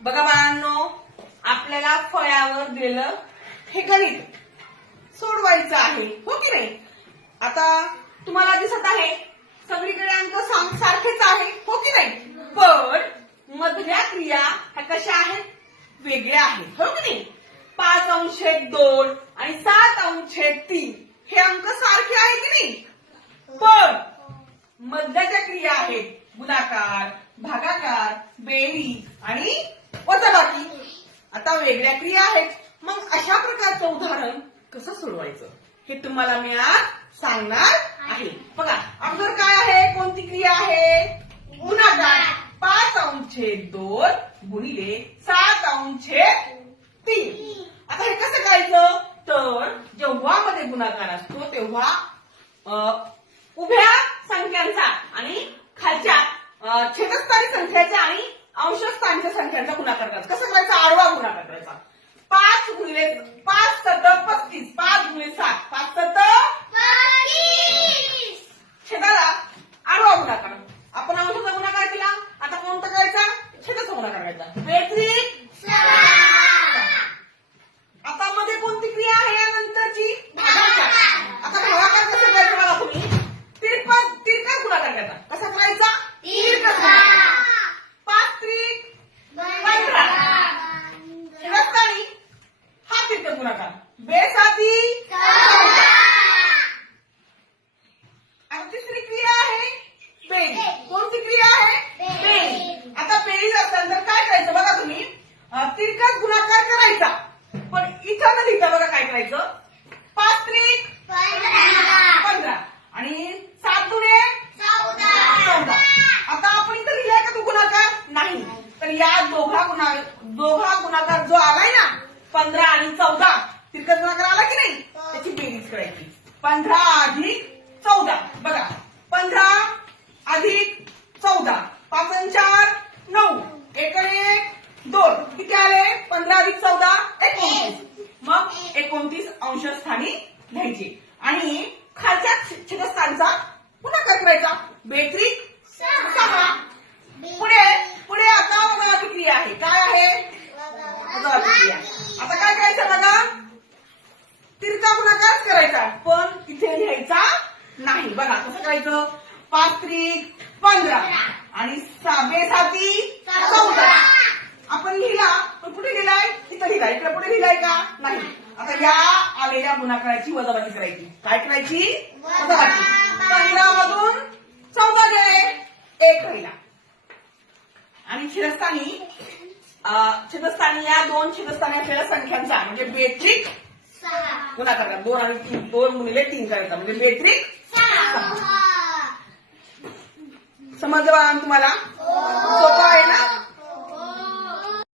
बघा बाळांनो, आपल्याला फळ्यावर दिलेलं हे गणित सोडवायचं आहे, हो की नाही? आता तुम्हाला दिसत आहे सगळीकडे अंक सारखेच आहे, हो की नाही? पण मधल्या क्रिया ह्या कशा आहेत? वेगळ्या आहेत, हो की नाही? 5/2 आणि 7/3 हे अंक सारखे आहेत की नाही? पण मधल्याच्या क्रिया आहेत गुणाकार, भागाकार, बेरीज आणि वजाबाकी. आता वेगळ्या क्रिया आहेत. मग अशा प्रकारचं उदाहरण कसं सोडवायचं हे तुम्हाला मी आज सांगणार आहे. बघा अगोदर काय आहे, कोणती क्रिया आहे? गुणाकार. 5/2 गुणिले 7/3. आता हे कसं करायचं? तर जेव्हा मध्ये गुणाकार असतो तेव्हा उभ्या संख्यांचा आणि खालच्या छेदस्थानी संख्याच्या आणि अंशस्थानीच्या संख्यांचा गुणाकार करायचा. कसं करायचा? आडवा गुणाकार करायचा. 5 गुणिले 5 7 35. 5 गुणिले 7 5 7 35. छेदाला आडवा गुणाकार. आपण अंशाचा गुणाकार केला. आता कोणता करायचा? छेदाचा गुणाकार करायचा. बेरीज. आता मध्ये कोणती क्रिया आहे या नंतरची? भागाकार. आता भागाकार कसं करायचं बघा तुम्ही. तिरकस गुणाकार करायचा. कसा करायचा? तिरकस गुणाकार. 5 त्रिक 15. छेदस्थानी हा तिरकस गुणाकार. बेसाती 14. आता तिसरी क्रिया आहे बेरीज. कोणती क्रिया आहे? बेरीज. आता बेरीज असेल तर काय करायचं बघा तुम्ही. तिरकस गुणाकार करायचा. पण इथं न लिहिता बघा काय करायचं. 5 त्रिक 15 आणि 7 दुणे 14. आता आपण इथं लिहिलाय का तो गुणाकार? नाही. तर या दोघा गुणाकार जो आलाय ना 15 आणि 14 तिरकस गुणाकार आला की नाही, त्याची बेरीज करायची. 15 अधिक 14. बघा 15 अधिक 14. 5 आणि 4 9. 1 आणि 1 2. किती आले? 15 अधिक 14 29. मग 29 अंशस्थानी घ्यायचे आणि खालच्या छेदस्थानचा गुणाकार करायचा. बेरीज 6. पुढे आता वजाबाकी क्रिया आहे. काय आहे? वजाबाकी क्रिया. आता काय करायचं बघा. तिरका गुणाकारच करायचा पण इथे लिहायचा नाही. बघा कसं करायचं. 5 त्रिक 15 आणि बेसाती 14. आपण लिहिला पण कुठे लिहिलाय? इथं लिहिलाय. इकडे पुढे लिहिलाय का? नाही. आता या आलेल्या गुणाकाराची वजाबाकी करायची. काय करायची? वजाबाकी. 15 मधून 14 गेले 1 राहिला आणि छेदस्थानी या दोन छेदस्थानी असलेल्या संख्यांचा म्हणजे बेरीज गुणाकार करा. 2 आणि 3 2 गुणिले 3 करायचा म्हणजे बेरीज 6. समजलं तुम्हाला? सोपं आहे.